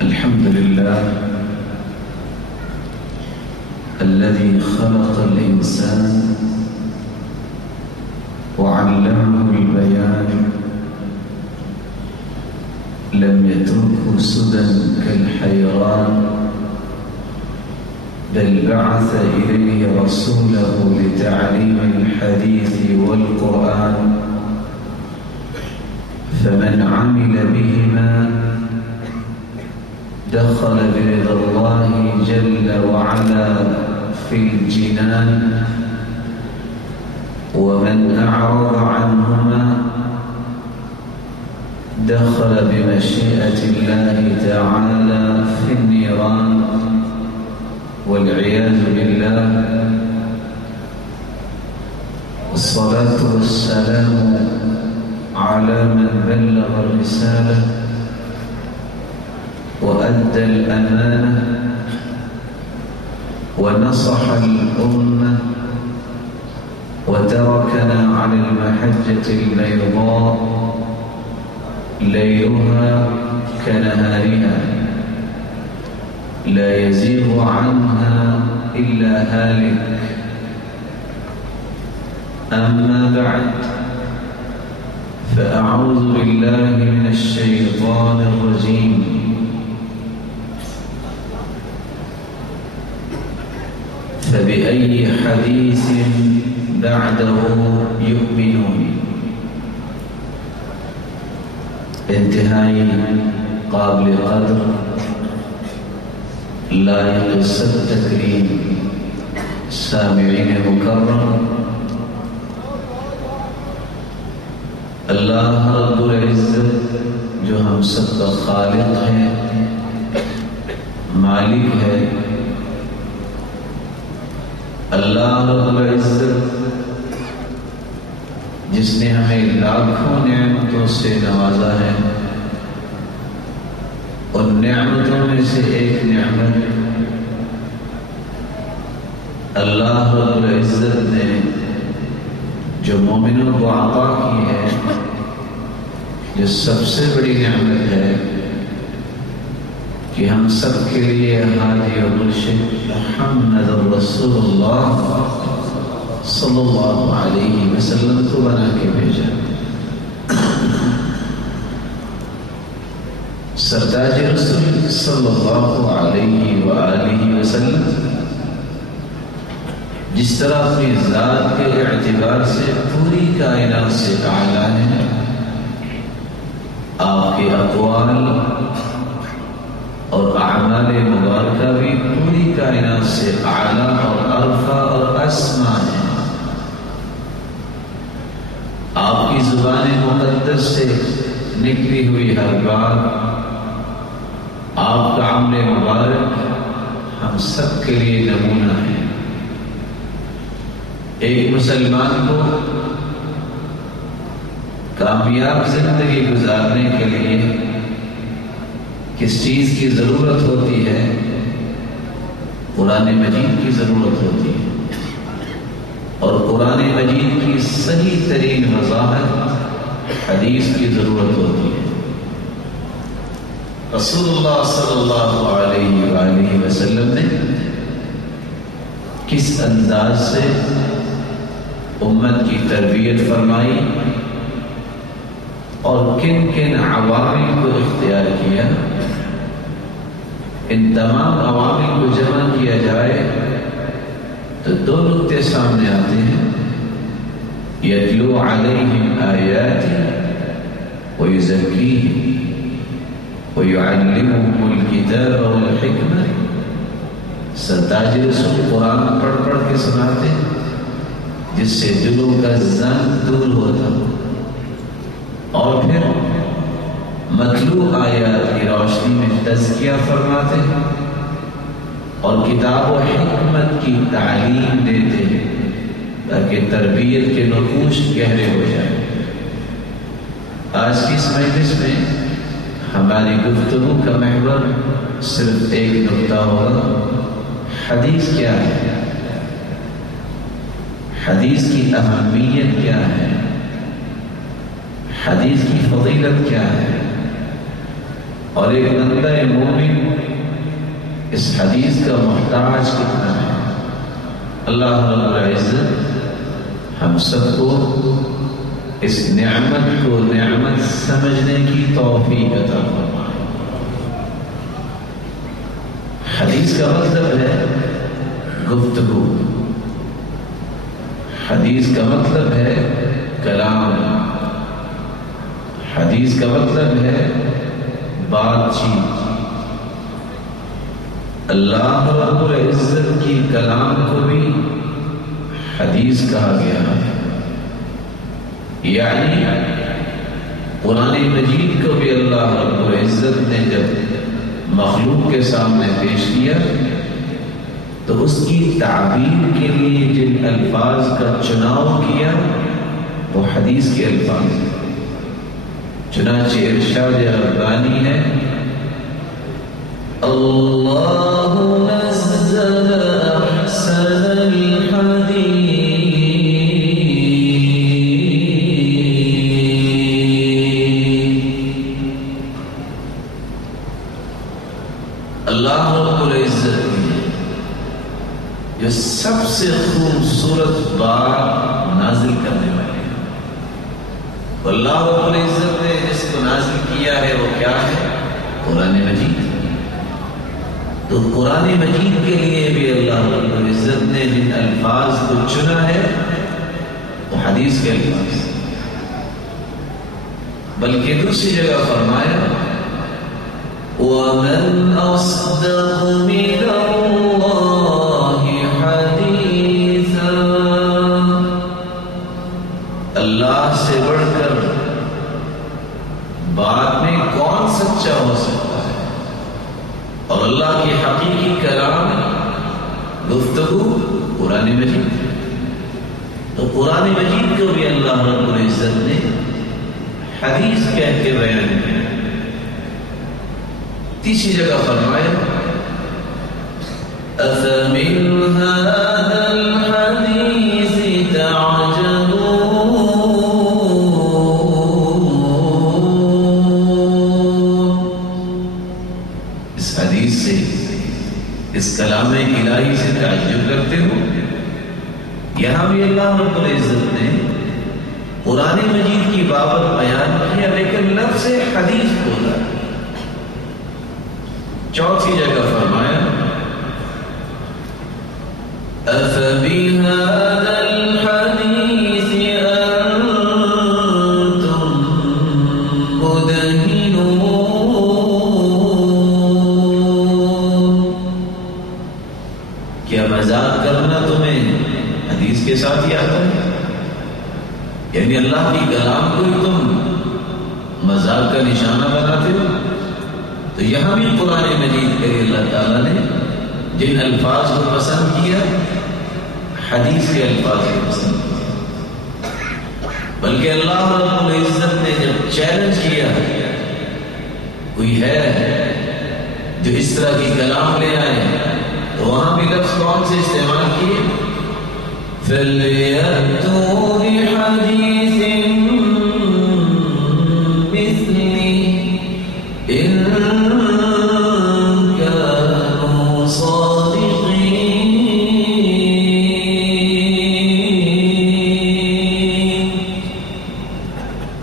الحمد لله الذي خلق الإنسان وعلمه البيان، لم يتركه سدى كالحيران، بل بعث إليه رسوله لتعليم الحديث والقرآن، فمن عمل بهما دخل برضا الله جل وعلا في الجنان، ومن أعرض عنهما دخل بمشيئة الله تعالى في النيران والعياذ بالله. والصلاة والسلام على من بلغ الرسالة وأدى الأمانة ونصح الأمة، وتركنا على المحجة البيضاء ليلها كنهارها، لا يزيغ عنها إلا هالك. أما بعد، فأعوذ بالله من الشيطان الرجيم. فبأي حديث بعده يؤمنون. انتہائی قابل قدر لائق التکریم سامعین مکرم، اللہ رب العزت جو ہم سب کا خالق ہے، مالک ہے، اللہ رب العزت جس نے ہمیں لاکھوں نعمتوں سے نوازا ہے، ان نعمتوں میں سے ایک نعمت اللہ رب العزت نے جو مومنوں کو عطا کی ہے، جو سب سے بڑی نعمت ہے کہ ہم سب کے لیے ہادی و مرشد محمد رسول اللہ صلی اللہ علیہ وسلم کو بنا کے بھیجا۔ سرتاج رسول صلی اللہ علیہ وآلہ وسلم جس طرح اپنی ذات کے اعتبار سے پوری کائنات سے اعلیٰ ہے، آپ کے اقوال اور اعمال مبارکہ بھی پوری کائنات سے اعلیٰ اور ارفع اور اسما ہیں۔ آپ کی زبان مقدس سے نکلی ہوئی ہر بات، آپ کا عمل مبارک ہم سب کے لیے نمونہ ہے۔ ایک مسلمان کو کامیاب زندگی گزارنے کے لیے کس چیز کی ضرورت ہوتی ہے؟ قرآن مجید کی ضرورت ہوتی ہے، اور قرآن مجید کی صحیح ترین وضاحت حدیث کی ضرورت ہوتی ہے۔ رسول اللہ صلی اللہ علیہ وآلہ وسلم نے کس انداز سے امت کی تربیت فرمائی اور کن کن عوامل کو اختیار کیا، ان تمام عوامل کو جمع کیا جائے تو دو نقطے سامنے آتے ہیں: یتلو علیہم آیاتی ویزکیہم ویعلمہم الکتاب والحکمہ۔ سرتاج رسول قرآن پڑھ پڑھ کے سناتے جس سے دلوں کا زنگ دور ہوتا، اور پھر مطلوع آیات کی روشنی میں تزکیہ فرماتے اور کتاب و حکمت کی تعلیم دیتے تاکہ تربیت کے نقوش گہرے ہو جائیں۔ آج کی اس مجلس میں ہماری گفتگو کا محور صرف ایک نقطہ ہوگا: حدیث کیا ہے، حدیث کی اہمیت کیا ہے، حدیث کی فضیلت کیا ہے، اور ایک بندہ مومن اس حدیث کا محتاج کتنا ہے. اللہ رب العزت ہم سب کو اس نعمت کو نعمت سمجھنے کی توفیق عطا فرمائے. حدیث کا مطلب ہے گفتگو. حدیث کا مطلب ہے کلام. حدیث کا مطلب ہے بات چیت. اللہ رب العزت کی کلام کو بھی حدیث کہا گیا ہے. یعنی قرآن مجید کو بھی اللہ رب العزت نے جب مخلوق کے سامنے پیش کیا تو اس کی تعبیر کے لیے جن الفاظ کا چناؤ کیا وہ حدیث کے الفاظ ہیں. چنانچہ ارشاد ربانی ہے اللہ نزل احسن الحدیث اللہ رب العزت نے جو سب سے خوبصورت بات نازل کرنے والے ہیں. اللہ رب العزت نے جس کو نازل کیا ہے وہ کیا ہے؟ قرآن مجید. تو قرآن مجید کے لیے بھی اللہ رب العزت نے جن الفاظ کو چنا ہے وہ حدیث کے الفاظ. بلکہ دوسری جگہ فرمایا وَمَنْ أَصْدَقُ مِنَ اللَّهِ حَدِيثًا. اللہ سے بڑھ کر بات میں کون سچا ہو سکتا ہے؟ اور اللہ کی حقیقی کلام گفتگو قرآن مجید. تو قرآن مجید کو بھی اللہ رب العزت نے حدیث کہہ کے بیان کیا. تیسری جگہ فرمایا أَفَمِنْ هَذَا الْحَدِيثِ تَعْجَبُونَ. اس حدیث سے اس کلام الہی سے تعجب کرتے ہو. یہاں بھی اللہ رب العزت نے قرآن مجید کی بابت بیان کیا لیکن لفظ حدیث بولا. چوتھی جگہ فرمایا أَفَبِهَذَا الْحَدِيثِ أَنْتُمْ مُدْهِنُونَ. کیا مذاق کرنا تمہیں حدیث کے ساتھ ہی آتا ہے؟ یعنی اللہ کی کلام کو ہی تم مذاق کا نشانہ بناتے ہو. تو یہاں بھی قرآن مجید کے اللہ تعالیٰ نے جن الفاظ کو پسند کیا حدیث کے الفاظ کو پسند کیا. بلکہ اللہ رب العزت نے جب چیلنج کیا کوئی ہے جو اس طرح کی کلام لے آئے تو وہاں بھی لفظ کون سے استعمال کیے؟ فَلْيَأْتُوا بِحَدِيثٍ مِثْلِهِ إِن كَانُوا صَادِقِينَ.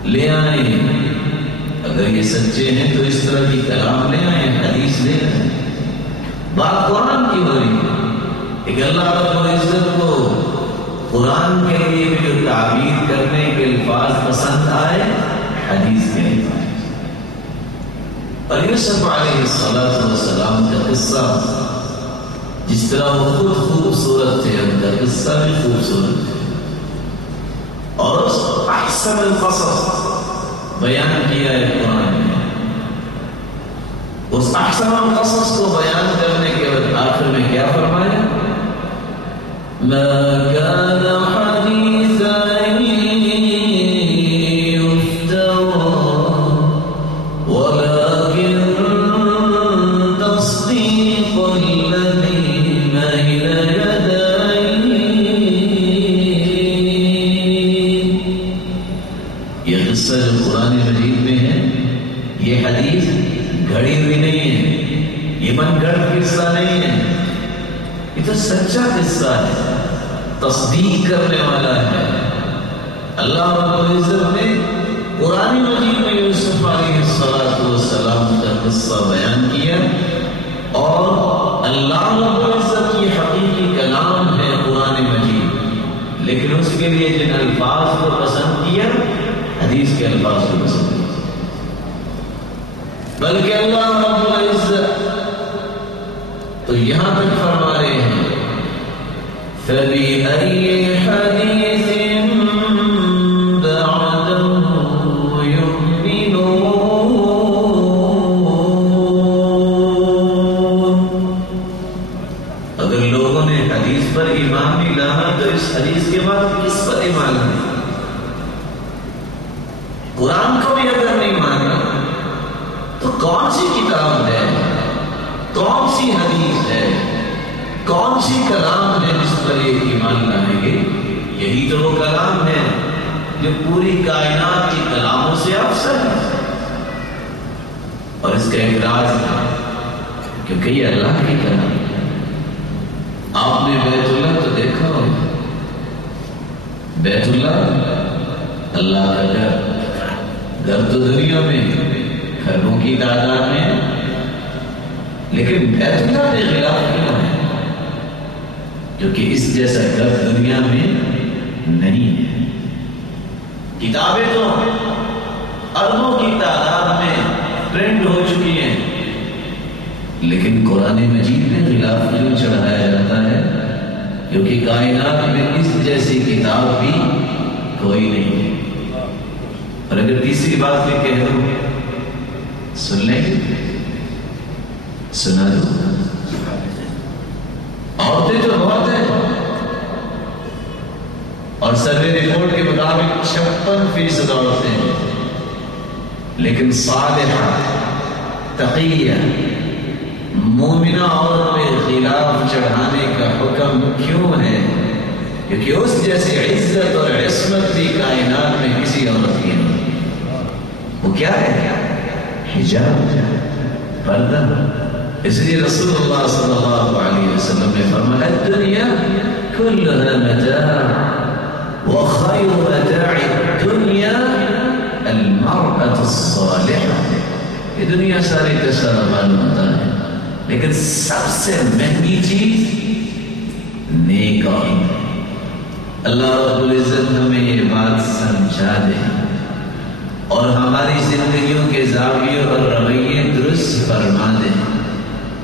لے آئیں اگر یہ سچے ہیں تو اس طرح کی کلام لے آئیں، حدیث لے آئیں. بات قرآن کی ہو رہی ہے. ایک اللہ رب العزت کو قرآن کے لیے بھی جو تعبیر کرنے کے الفاظ پسند آئے حدیث کے الفاظ. اور یوسف علیہ السلام کا قصہ جس طرح وہ خود خوبصورت تھے ان کا قصہ بھی خوبصورت ہے. اور احسن القصص بیان کیا ہے قرآن نے. اس احسن القصص کو بیان کرنے کے بعد آخر میں کیا فرمایا؟ ما كان حديثا يفترى ولكن تصديق الذي بين يديه. یہ قصہ جو قرآن مجید میں ہے یہ حدیث گھڑی ہوئی نہیں ہے، یہ من گھڑت قصہ نہیں ہے، یہ تو سچا قصہ ہے، تصدیق کرنے والا ہے۔ اللہ رب العزت نے قرآن مجید میں یوسف علیہ السلام کا قصہ بیان کیا، اور اللہ رب العزت کی حقیقی کلام ہے قرآن مجید، لیکن اس کے لیے جن الفاظ کو پسند کیا، حدیث کے الفاظ کو پسند کیا، بلکہ اللہ رب العزت تو یہاں تک فرما رہے ہیں فَبِأَيِّ حَدِيثٍ بَعْدَهُ يُؤْمِنُونَ۔ اگر لوگوں نے حدیث پر ایمان نہیں لانا تو اس حدیث کے بعد کس پر ایمان لانا؟ قرآن کو بھی اگر نہیں مانا تو کون سی کتاب ہے، کون سی حدیث ہے، کون سی کلام ہے جس پر یہ ایمان لائیں گے؟ یہی تو وہ کلام ہے جو پوری کائنات کی کلاموں سے افضل ہے، اور اس کا اعتراض ہے کیونکہ یہ اللہ کی کلام ہے۔ آپ نے بیت اللہ تو دیکھا ہو، بیت اللہ اللہ کا گھر تو دنیا میں گھروں کی تعداد میں ہے، لیکن بیت اللہ میں خلاف کیوں ہے؟ کیونکہ اس جیسا گھر دنیا میں نہیں ہے۔ کتابیں تو اربوں کی تعداد میں پرنٹ ہو چکی ہیں، لیکن قرآن مجید میں خلاف کیوں چڑھایا جاتا ہے؟ کیونکہ کائنات میں اس جیسی کتاب بھی کوئی نہیں ہے۔ اور اگر تیسری بات بھی کہہ دوں، سن لیں گے؟ سنا دو۔ عورتیں تو بہت ہیں، اور سروے رپورٹ کے مطابق 56% عورتیں ہیں، لیکن صالحہ تقیہ مومنہ عورت پہ خلاف چڑھانے کا حکم کیوں ہے؟ کیونکہ اس جیسی عزت اور عصمت بھی کائنات میں کسی عورت کی نہیں۔ وہ کیا ہے؟ حجاب، پردہ۔ اس لیے رسول اللہ صلی اللہ علیہ وسلم نے فرمایا الدنیا كلها متاع وخير متاع الدنيا المرأة الصالحة۔ یہ دنیا ساری کا سارا معلوم ہوتا ہے، لیکن سب سے مہنگی چیز نیک عورت ہے۔ اللہ رب العزت ہمیں یہ بات سمجھا دے اور ہماری زندگیوں کے زاویے اور رویے درست فرما دے۔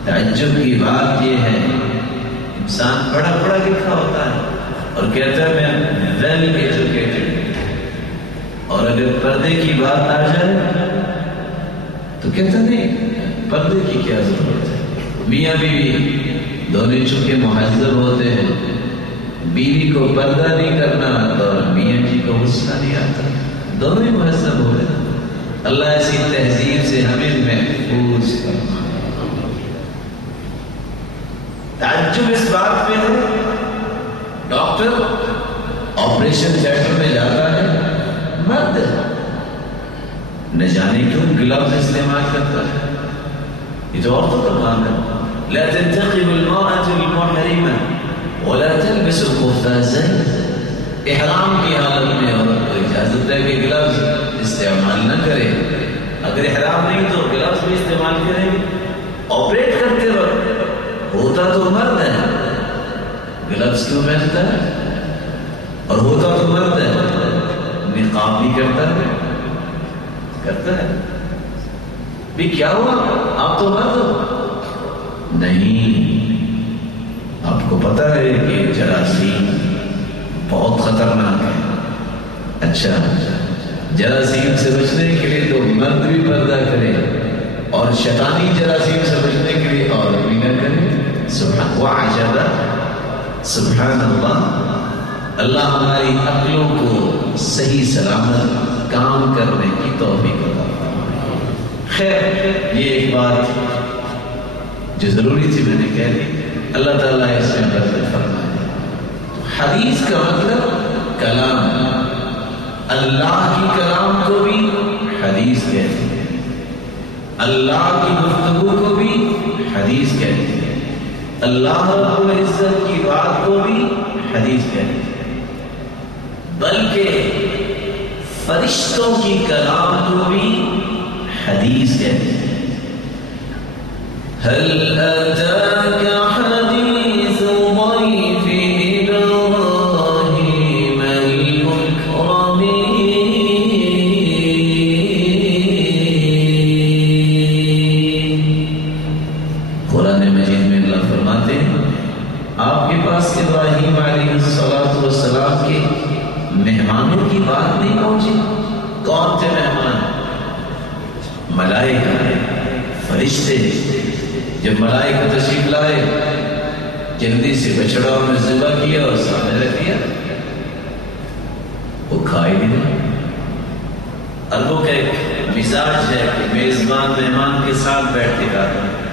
تعجب کی بات یہ ہے، انسان بڑا بڑا لکھا ہوتا ہے اور کہتا ہے میں ویل ایجوکیٹڈ، اور اگر پردے کی بات آ جائے تو کہتا نہیں پردے کی کیا ضرورت ہے۔ میاں بیوی دونوں چونکہ مہذب ہوتے ہیں، بیوی کو پردہ نہیں کرنا آتا اور میاں جی کو غصہ نہیں آتا، دونوں ہی مہذب ہو رہے ہیں۔ اللہ ایسی تہذیب سے ہمیں محفوظ کرنا۔ تعجب اس بات میں ہے، ڈاکٹر آپریشن تھیٹر میں جاتا ہے، مرد نہ جانے کیوں گلوز استعمال کرتا ہے، یہ تو عورتوں کا کام ہے۔ لا تنتقب المرأة المحرمة ولا تلبس القفازين۔ احرام کی حالت میں عورت کو اجازت ہے کہ گلوز استعمال نہ کرے، اگر احرام نہیں تو گلوز بھی استعمال کرے۔ آپریٹ کرتے وقت ہوتا تو مرد ہے، گلوز کیوں پہنتا ہے؟ اور ہوتا تو مرد ہے، نقاب بھی کرتا ہے بھی کیا ہوا؟ آپ تو مرد ہو۔ نہیں، آپ کو پتا ہے کہ جراثیم بہت خطرناک ہے۔ اچھا، جراثیم سے بچنے کے لیے تو مرد بھی پردہ کرے، اور شیطانی جراثیم سے بچنے کے لیے عورت بھی نہ کرے۔ سبحان اللہ۔ اللہ ہماری عقلوں کو صحیح سلامت کام کرنے کی توفیق عطا فرمائے۔ خیر، یہ ایک بات جو ضروری تھی میں نے کہہ دی، اللہ تعالیٰ اس میں برکت فرمائے۔ حدیث کا مطلب کلام، اللہ کی کلام کو بھی حدیث کہتے ہیں۔ اللہ کی گفتگو کو بھی حدیث کہتے ہیں، اللہ رب العزت کی بات کو بھی حدیث کہتے ہیں، بلکہ فرشتوں کی کلام کو بھی حدیث کہتے ہیں۔ هل أتاك حديث ضيف إبراهيم المكرمين؟ قرآن مجید میں اللہ فرماتے ہیں آپ کے پاس ابراہیم علیہ السلام کے مہمانوں کی بات نہیں پہنچی؟ کون تھے مہمان؟ ملائکہ، فرشتے۔ جب ملائکہ تشریف لائے، جلدی سے بچڑا انہوں نے ذبح کیا اور سامنے رکھ دیا، وہ کھائے بھی نہیں۔ اربوں کا ایک مزاج ہے کہ میزبان مہمان کے ساتھ بیٹھ کے کھاتا ہے،